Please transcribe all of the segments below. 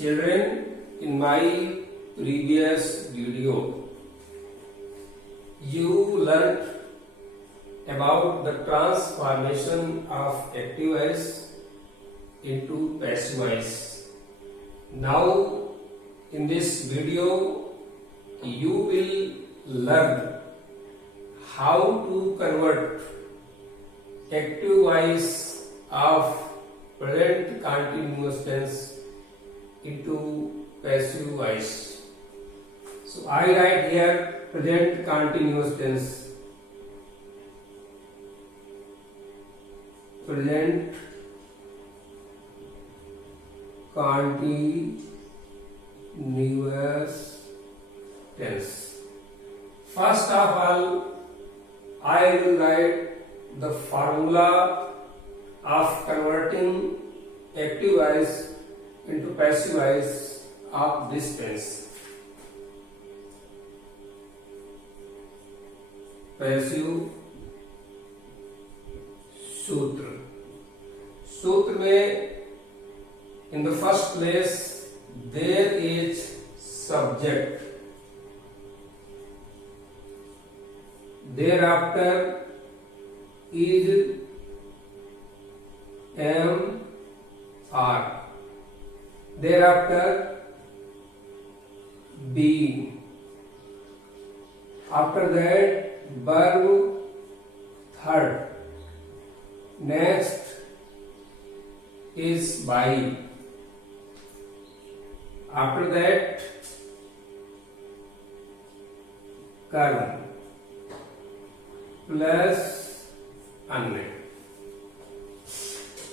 Children, in my previous video, you learnt about the transformation of active voice into passive voice. Now, in this video, you will learn how to convert active voice of present continuous tense into passive voice. So I write here present continuous tense. Present continuous tense. First of all, I will write the formula of converting active voice into passive voice of this tense. Passive सूत्र. सूत्र में in the first place there is subject. Thereafter is am, are. Thereafter being. After that verb third. Next is by. After that karma plus अन्य.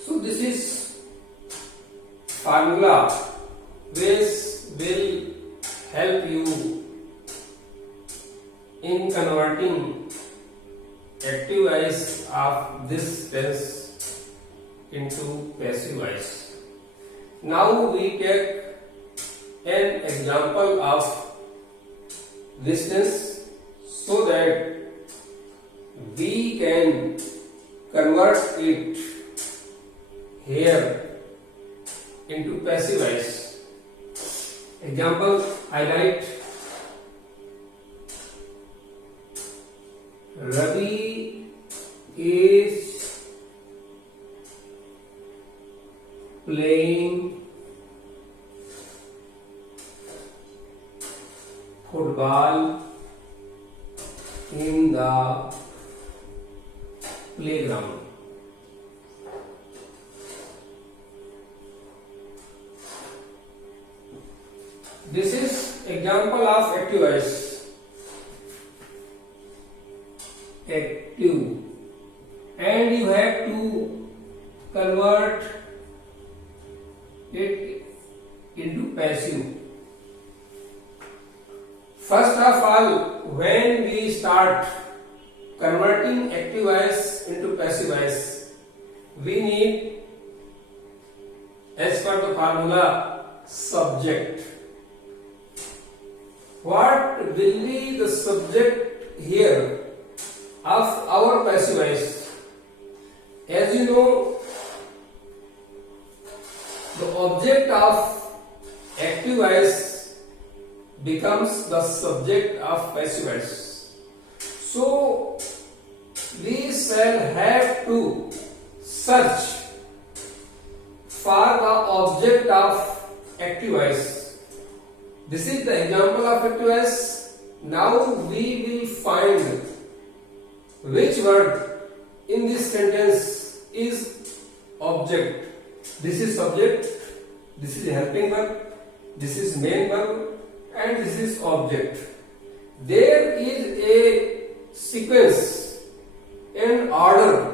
So this is formula which will help you in converting active voice of this tense into passive voice. Now we take an example of this tense so that we can convert it here into passive voice. Example, I write Ravi is playing football in the playground. This is example of active voice. Active, and you have to convert it into passive. First of all, when we start converting active voice into passive voice, we need, as per the formula, subject. What will be the subject here of our passive voice? As you know, the object of active voice becomes the subject of passive voice. So we shall have to search for the object of active voice. This is the example of active voice. Now we will find which word in this sentence is object. This is subject, this is helping verb, this is main verb, and this is object. There is a sequence, an order,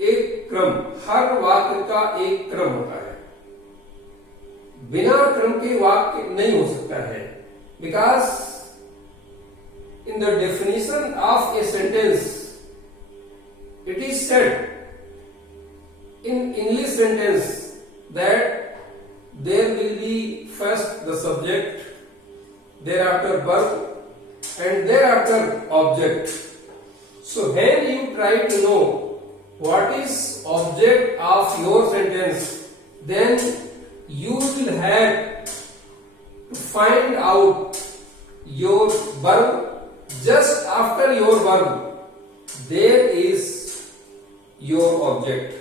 एक क्रम. हर वाक्य का एक क्रम होता है. बिना क्रम के वाक्य नहीं हो सकता है. Because in the definition of a sentence, it is said in English sentence that there will be first the subject, thereafter verb, and thereafter object. So when you try to know what is object of your sentence, then you will have find out your verb, just after your verb there is your object.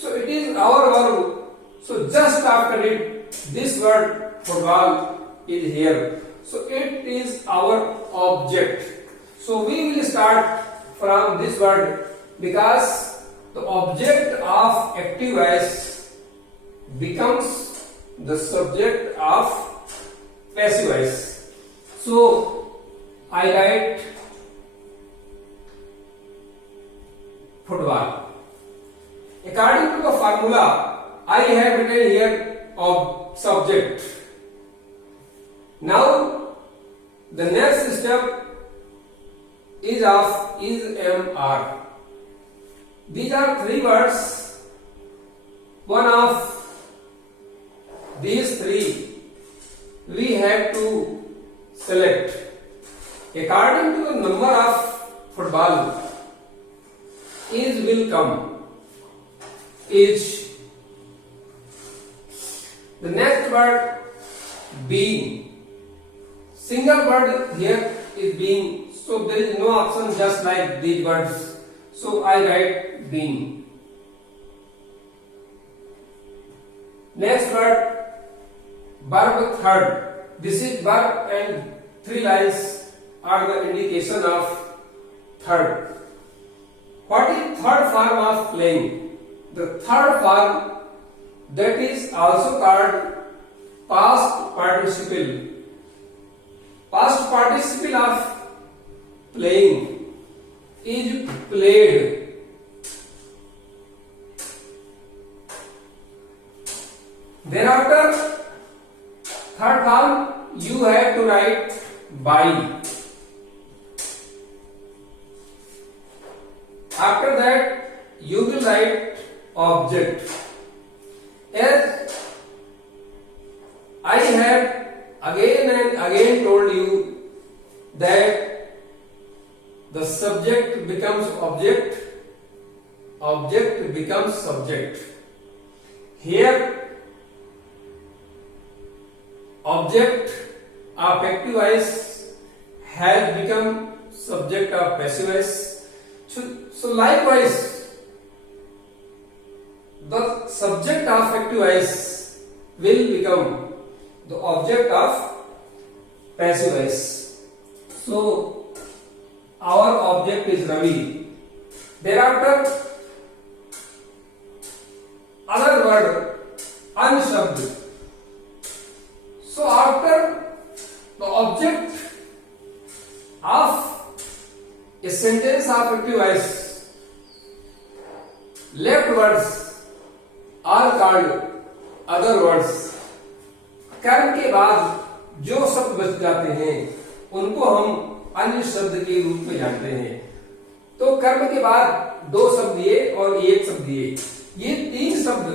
So it is our verb. So just after it, this word football is here. So it is our object. So we will start from this word because the object of active voice becomes the subject of passive voice. So I write football. According to the formula, I have written here of subject. Now the next step is of is MR. These are three words. One of these three we have to select according to the number of football. Is will come. Is. The next word being. Single word here is being. So there is no option just like these words. So I write being. Next word verb third. This is verb and three lines are the indication of third. What is third form of playing? The third form that is also called past participle. Past participle of playing is played. Thereafter, third form you have to write by. After that, you will write object. As I have again and again told you that the subject becomes object, object becomes subject. Here, object of active voice has become subject of passive voice. So likewise, the subject of active voice will become the object of passive voice. So our object is Ravi. Thereafter, other word unshabd. So after the object of a sentence of active voice, left words are called other words. कर्म के बाद जो शब्द बच जाते हैं उनको हम अन्य शब्द के रूप में जानते हैं. तो कर्म के बाद दो शब्द दिए और एक शब्द दिए. ये तीन शब्द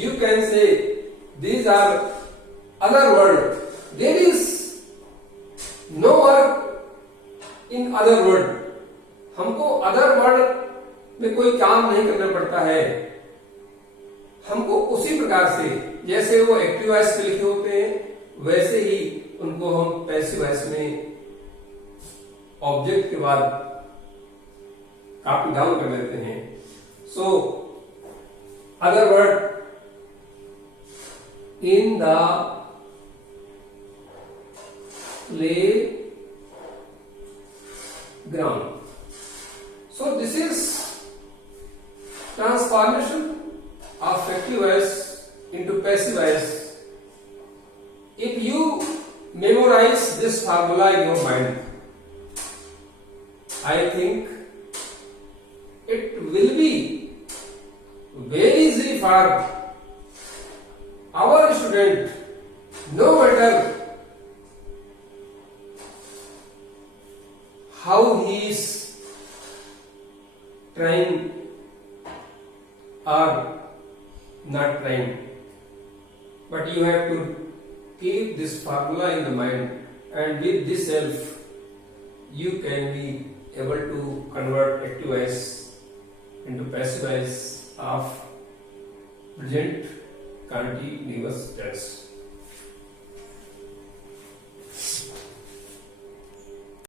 you can say these are other word. There is no work in other word. हमको अदर वर्ड में कोई काम नहीं करना पड़ता है. हमको उसी प्रकार से जैसे वो एक्टिव वॉइस पे लिखे होते हैं वैसे ही उनको हम पैसिव वॉइस में ऑब्जेक्ट के बाद कॉपी डाउन कर लेते हैं. So other word in the play ground. So this is transformation of active voice into passive voice. If you memorize this formula in your mind, I think it will be very easy for our student, no matter how he is trying or not trying, but you have to keep this formula in the mind, and with this help you can be able to convert active voice into passive voice of present continuous tense.